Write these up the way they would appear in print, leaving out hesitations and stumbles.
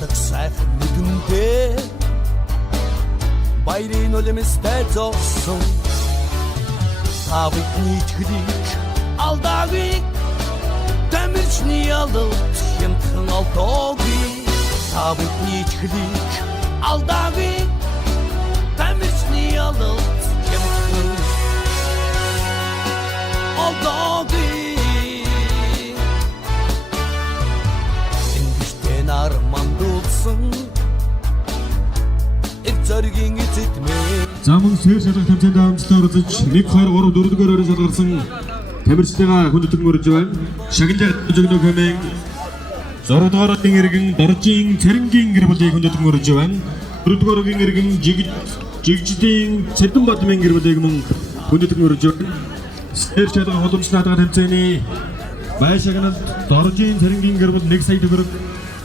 Aldık sayfa müdünde Bayrağın ölümüzde olsun Tabik nitkilik Aldağık Demirçni alıp Yımtın aldığı Tabik nitkilik Aldağık Demirçni alıp Yımtın aldığı Endişten armanda olsun Эрчэргийн эцэдмээ Замун сэр шалгах тэмцээнд хамтдаа оролцож 1 2 3 4-р өрөө шалгарсан тамирчдаа хүндэтгэн өрж байна. Шагнал жигнөө хэмээн 6-р орын иргэн Доржийн Цэрэнгийн гэр бүлийг хүндэтгэн өрж байна. 4-р орын иргэн Жигжидийн Цэдэн Бадмын гэр бүлийг мөн хүндэтгэн өрж байна. Сэр шалгах холбомч наадах тэмцээний бай шагналд Доржийн Цэрэнгийн гэр бүл 1 сая төгрөг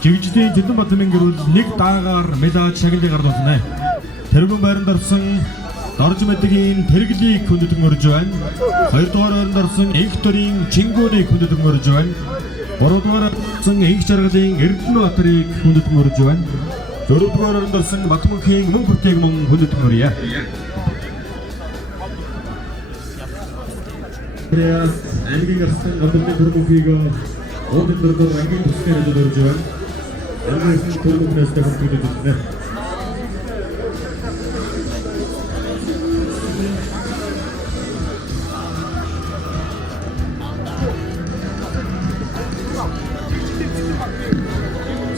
Жигжидийн Цэдэн Бадмын гэр бүл 1 даагаар медаль шагналыг гарлуулна. Тэргүүн байранд орсон Дорж мэдгийн тэргэлийг хүндэтгэн өрж байна. 2-р байранд орсон Инхторийн Чингүүнийг хүндэтгэн өрж байна. 3-р орсон Инх Жаргалын Эрдэнэ Батрыг хүндэтгэн өрж байна. 4-р байранд орсон Батмөнхийн Мөн Бүртийг мөн хүндэтгэн өрье. Аймгийн гарсан гадны төрмөгийг өөдөн дөрөөр ангийн төсгөөд өрж байна. Аймгийн төрмөгнөөс хүндэтгэн өрж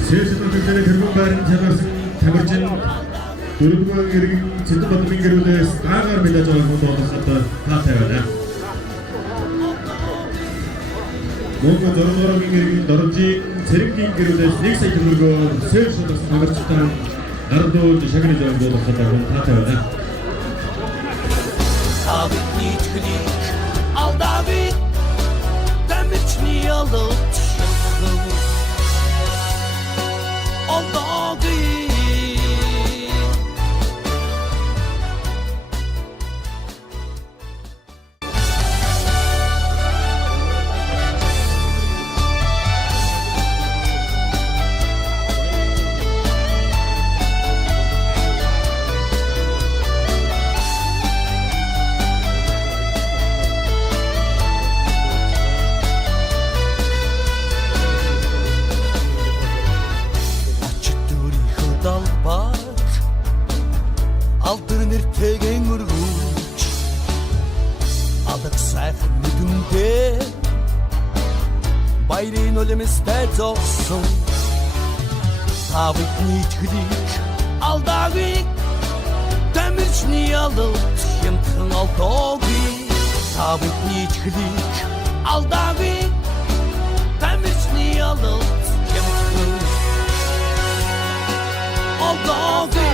Сэржин тэргүүн байранд шалгарсан тамирчин 4-р иргэн Цэдэн Бадмын гэр бүлээс даагаар медаль авах болоод таатай байна. Монгол 6-р иргэн Доржийн Цэрэнгийн гэр бүлээс 1 сая төгрөгөөр сэр шалгарсан тамирчтай гардууд шагнал авах болоод таатай байна. Tabik nitkilik Aldağık Demirçni alıp Aldağı Altın erteğin urguç Aldık sayfa müdünde Bayrağın ölümüzde olsun Tabik nitkilik Aldağık Demirçni alıp Yımtın aldığı Tabik nitkilik Aldağık Demirçni alıp Yımtın aldığı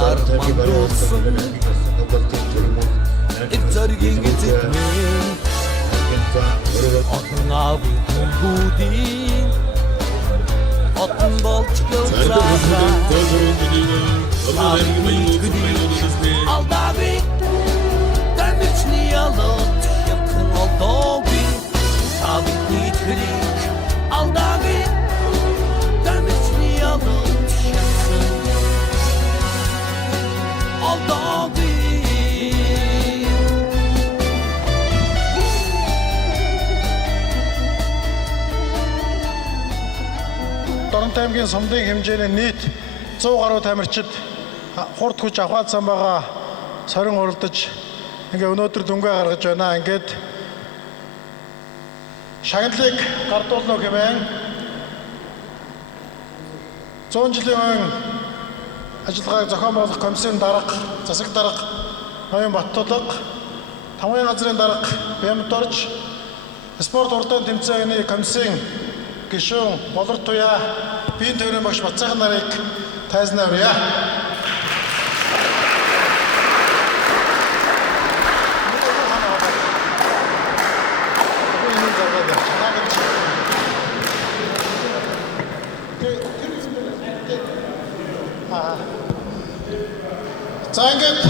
Armanda olsun Эрчэргийн эцэдмээ Отон ави хүнгүүдийн Отон болж гэлзаага Алдağık Demirçni alıp Yımtın aldığı Tabik nitkilik Aldağık Demirçni alıp Yımtın aldağı Доронтой аймгийн сумдын хэмжээний нийт 100 гаруй тамирчид хурд хүч авахсан байгаа сорин уралдаж ингээ өнөөдөр дүнгээ гаргаж байна. Ингээд шагналыг гардуулна хэмээн 100 жилийн ажиллагааг зохион байгуулах комиссийн дарга, засаг дарга Ноён Баттулга, Тамгын газрын дарга Бямд орж, спорт урдын тэмцээний комиссийн гишүүн Болор Туяа, биеийн төвийн багш Бацаахан нарыг тайзнаа өрье. За ингээд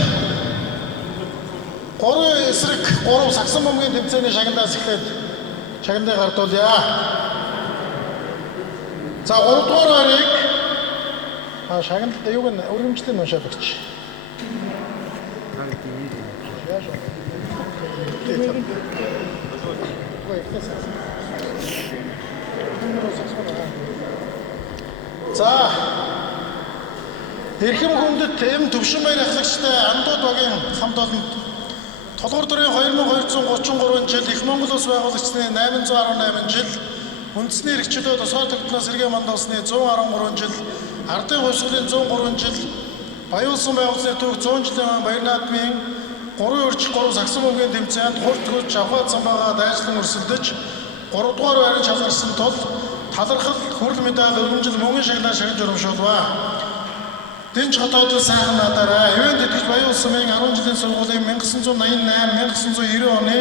3 эсрэг 3 сагсан бөмбөгийн тэмцээний шагналаас эхлээд шагналыг гардуулъя. За 3 дугаар байрыг шагналд юуг нь өргөмжлөлийн уншаад өгч. За Эрхэм хүндэт эм төвшин баяр ахлагчтай Андууд багийн хамт олонд Толгор төрийн 2233 жил Их Монгол Улс байгуулагчны 818 жил үндэсний эрх чөлөө тусгаар тогтноо сэргээ мандуулсны 113 жил Ардын хувьсгалын 103 жил Баян улсын байгууллагын түүх 100 жилийн баяр наадмын 3 өрчих 3 сагсан өвгийн тэмцээнд хурд хурд авхаад самбаагаа дайшлан өрсөлдөж 3 дугаар байранд шалгарсан тул талархал хүрэл медаль өргөмжил мөнгөн шагнал шагнаж урамшуулваа. Дэнч хотоодын сайхан надараа ивент итгэж Баян улсын 10 жилийн сургуулийн 1988-1990 оны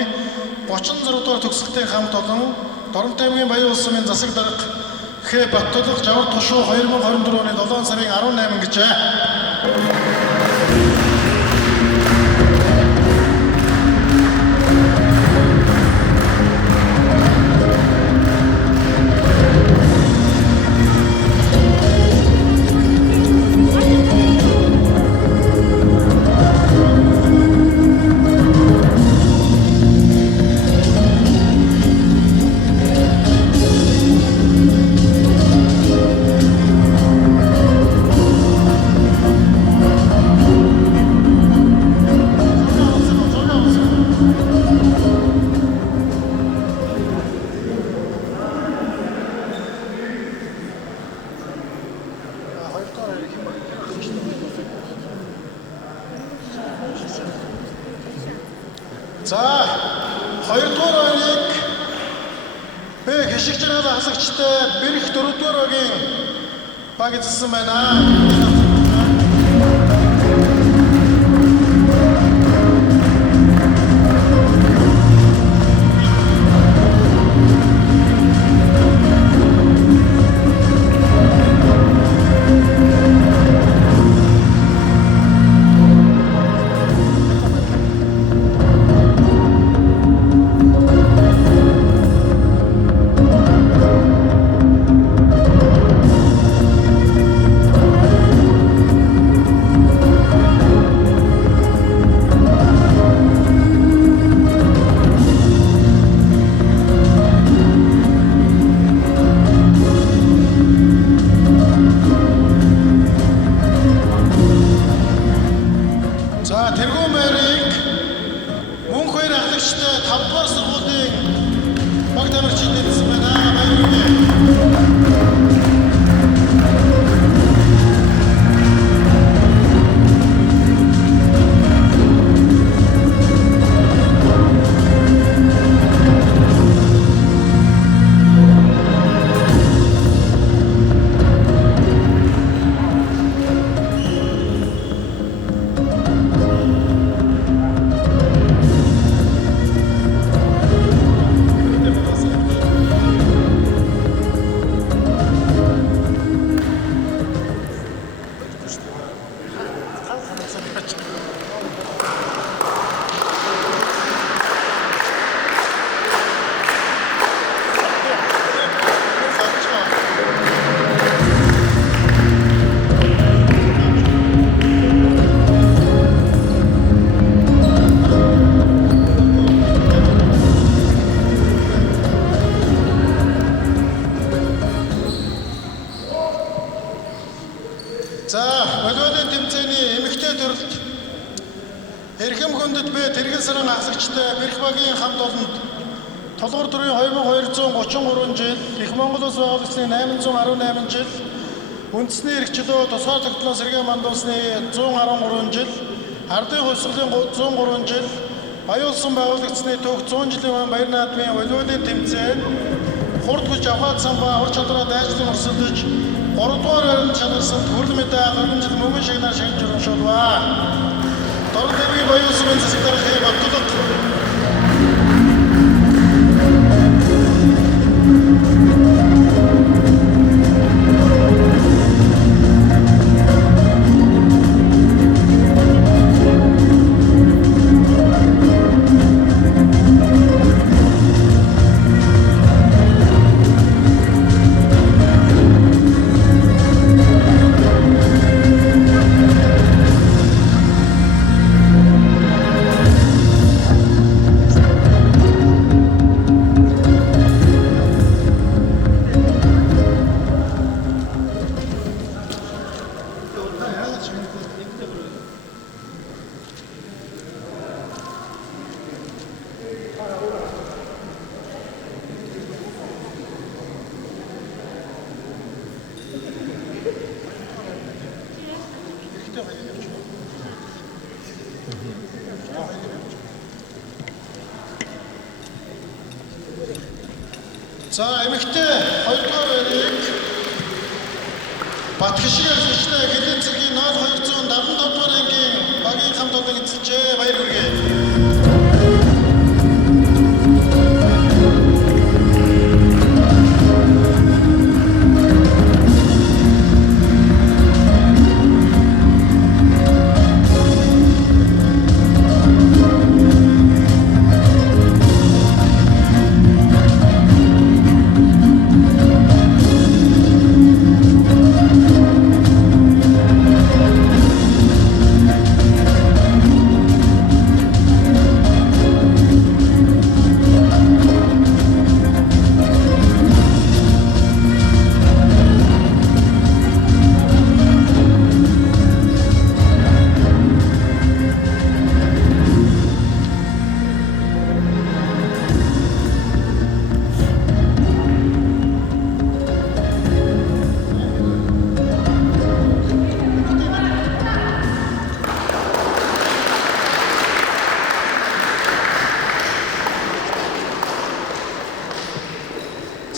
36 дугаар төгсөлтийн хамт олон Доронтой аймгийн Баян улсын засаг дарга Хэ Баттулга Жавар Тушуу 2024 оны 7 сарын 18 гэжээ. За 2 дугаар байрыг бэ хишиг жаргал ахлагчтай Бэрх 4 дугаар багийн баг эзэлсэн байна. Тэргүүн байрыг мөнх хоёр ахлагчтай 5 дугаар сургуулийн баг тамирчин эзэлсэн байна. Баярлалаа. За, волейболын тэмцээний эмэгтэй төрөлд Эрхэм хүндэт бэ тэрэгэн сарын ахлагчтай Бэрх багийн хамт олонд Толгор төрийн 2233 жил Их Монгол Улс байгуулагчны 818 жил үндэсний эрх чөлөө тусгаар тогтноо сэргээ мандуулсны 113 жил Ардын хувьсгалын 103 жил Баян улсын байгуулагчны түүх 100 жилийн баяр наадмын волейболын тэмцээнд хурд хүч авхаад самбаа ур чадвараа дайчлан өрсөлдөж 3 дугаар байранд шалгарсан хүрэл медаль өргөмжил мөнгөн шагнал шагнаж урамшуулваа. Доронтой аймгийн Баян улсын засаг дарга Хэ Баттулга За эмэгтэй 2-р байрыг Батгшиг альчтай Хэдэн цэгийн 0275 дугаар ангийн багийн хамт олон эзэлжээ. Баяр хүргэе.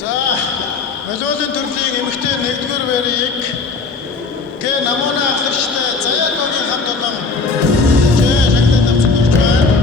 За, Молиолын төрлийн эмэгтэй 1-р байрыг Г Намуна ахлагчтай Заяагийн хамт олон шагнал авчирч байна.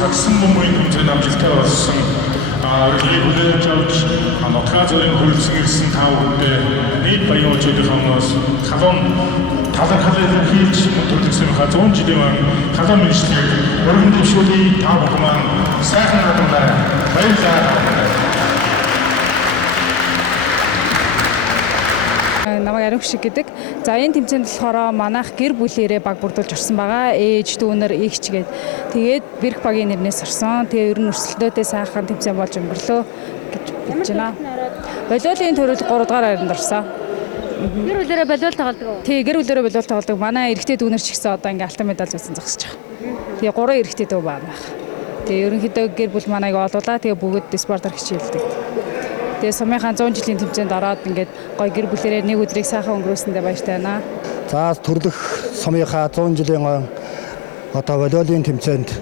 сагсан бөмбөгийн тэмцээнд амжилттай болсон урилгыг хүлээж авч нутгаа зүрийн хөрөлсөн ирсэн та бүхэндээ нийт баян очиодын хамнаас халуун талархлын хийж төлөвлөсөн 100 жилийн халуун мэдлэг өргөн дэвшүүлээ та бүхэн маань сайхан надад баярлалаа. Намайг Ариун шиг гэдэг. За энэ тэмцээнд болохоор манайх гэр бүлээрээ баг бүрдүүлж орсон байгаа. Ээж, дүүнер, эгч гээд. Тэгээд Бэрх багийн нэрнээс орсон. Тэгээ ер нь өрсөлдөөтэй сайхан тэмцээн болж өнгөрлөө гэж бодож байна. Волейболын төрөлд 3 дугаар хайранд орсон. Гэр бүлэрээ волейбол тоглодог уу? Тий, гэр бүлэрээ волейбол тоглодог. Манай эрэгтэй дүүнер ч гэсэн одоо ингээм алтан медаль зүйсэн зогсож байгаа. Тэгээ 3 эрэгтэй дүү байна. Тэгээ ерөнхийдөө гэр бүл манайг олуулаа. Тэгээ бүгд спортоор хичээлдэг. Тэгээ сумынхаа 100 жилийн тэмцээнд ороод ингээд гоё гэр бүлэрээ нэг өдрийг сайхан өнгөрөөсөндөө баяртай байна. За төрлөх сумынхаа 100 жилийн одоо волейболын тэмцээнд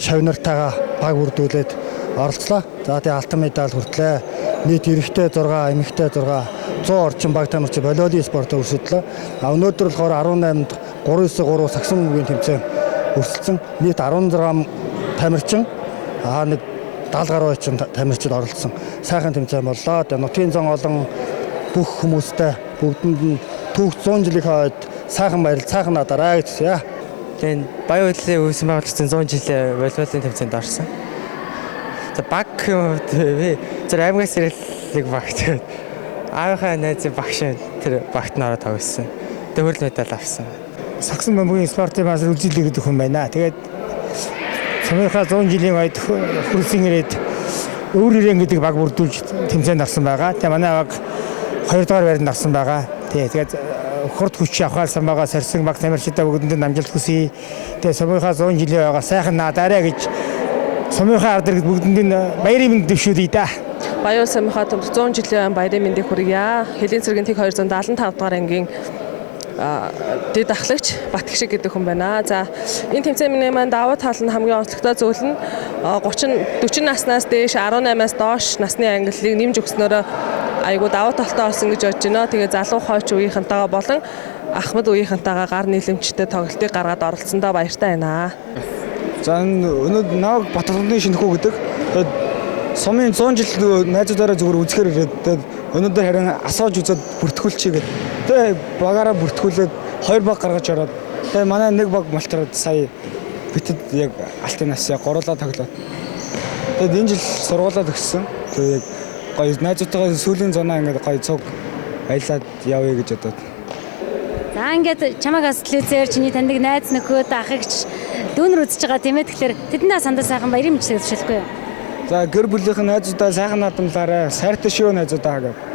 шавнартайгаа баг бүрдүүлээд оролцлоо. За тэгээ алтан медаль хүртлээ. Нийт эрэгтэй 6, эмэгтэй 6, 100 орчим баг тамирч волейболын спортоор өрсөлдлөө. Өнөөдөр болохоор 18-нд 3-9-3 сагсан бөмбөгийн тэмцээн өрсөлдсөн. Нийт 16 тамирчин нэг 70 гаруй орчим тамирчид оролцсон. Сайхан тэмцээн боллоо. Тэгээ нутгийн зан олон бүх хүмүүстэй бүгдэнд нь түүх 100 жилийн хойд сайхан баярл сайхан надараа гэж яа. Тэгээд баян хөдөлгөөний үүсгэн байгуулагчдын 100 жилийн волейболын тэмцээнд орсон. За баг зөв аймагаас ирэлэг багт. Аавынхаа найзын багш тэр багт нь ороод тоглосон. Тэгээд хөрөл медаль авсан. Сагсан бөмбөгийн спортын бас үзүүлэлт өгөх юм байна. Тэгээд сумынхаа 100 жилийн ойд хөрөлсөн ирээд өөр ирээн гэдэг баг бүрдүүлж тэмцээнд орсон байгаа. Тэгээ манай баг 2 дугаар байранд орсон байгаа. Тэгээд хурд хүч авахалсан байгаа сарсан баг тамирчидаа бүгдэнд амжилт хүсье. Тэгээ сумынхаа 100 жилийн ойгоо сайхан наадаарай гэж сумынхаа ард иргэд бүгдэнд баярын мэнд дэвшүүлье да. Баян сумынхаа 100 жилийн баярын мэндийг хүргье. Хэлийн цэргийн тэг 275 дугаар ангийн дэд ахлагч Батгшиг гэдэг хүн байна. За энэ тэмцээний маань давуу тал нь хамгийн онцлогтой зүйл нь 40 наснаас дээш 18-аас доош насны ангиллыг нэмж өгснөөр айгуу давуу талтай болсон гэж бодож байна. Тэгээ залуу хойч үеийнхэнтэйгээ болон ахмад үеийнхэнтэйгээ гар нийлэмжтэй тоглолтыг гаргаад оролцсондоо баяртай байна. За өнөөдөр наваг Батганы шинэхүү гэдэг. Сумын 100 жил найзуудаараа зүгээр үзэхээр ирээд өнөөдөр харин асууж үзээд бүртгүүлчихье гэдэг. Тэгээ багаараа бүртгүүлээд 2 баг гаргаж ороод тэгээ манай нэг баг малтараад сая битэд яг алтын нас яг гурлаа тоглоод. Тэгээд энэ жил сургуулаа төгссөн. Тэгээ яг гоё найзуудтайгаа сүүлийн зунаа ингээд гоё цуг аялаад явъя гэж бодоод. За ингээд чамайг бас телевизээр чиний таньдаг найз нөхөд ахыгч дүүнэр үзэж байгаа тийм ээ. Тэгэхээр тэдэндээ сандаа сайхан баярын мэдлэг зөвшөөрөхгүй юу? За гэр бүлийнхэн найзуудаа сайхан надамлаарай. Сайртай шүү найзуудаа гэж.